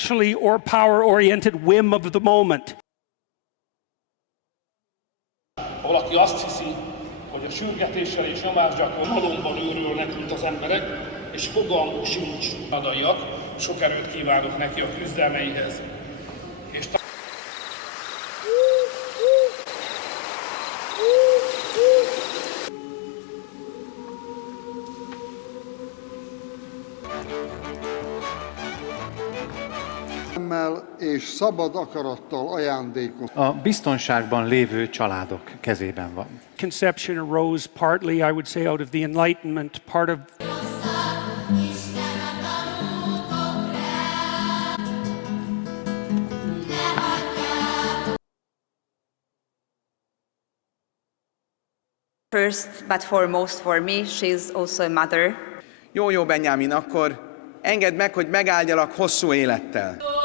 sexually or power-oriented whim of the moment. Valaki azt hiszi, hogy a sürgetéssel és nyomásgyakorlással halomban őrülnek, mint az emberek, és fogalmuk sincs. Adaiak, sok erőt kívánok neki a küzdelmeihez. És és szabad akarattal ajándékot. A biztonságban lévő családok kezében van. Conception arose partly, I would say, out of the Enlightenment, part of First, but foremost for me, she's also a mother. Jó, Benyámin, akkor engedd meg, hogy megáldjalak hosszú élettel.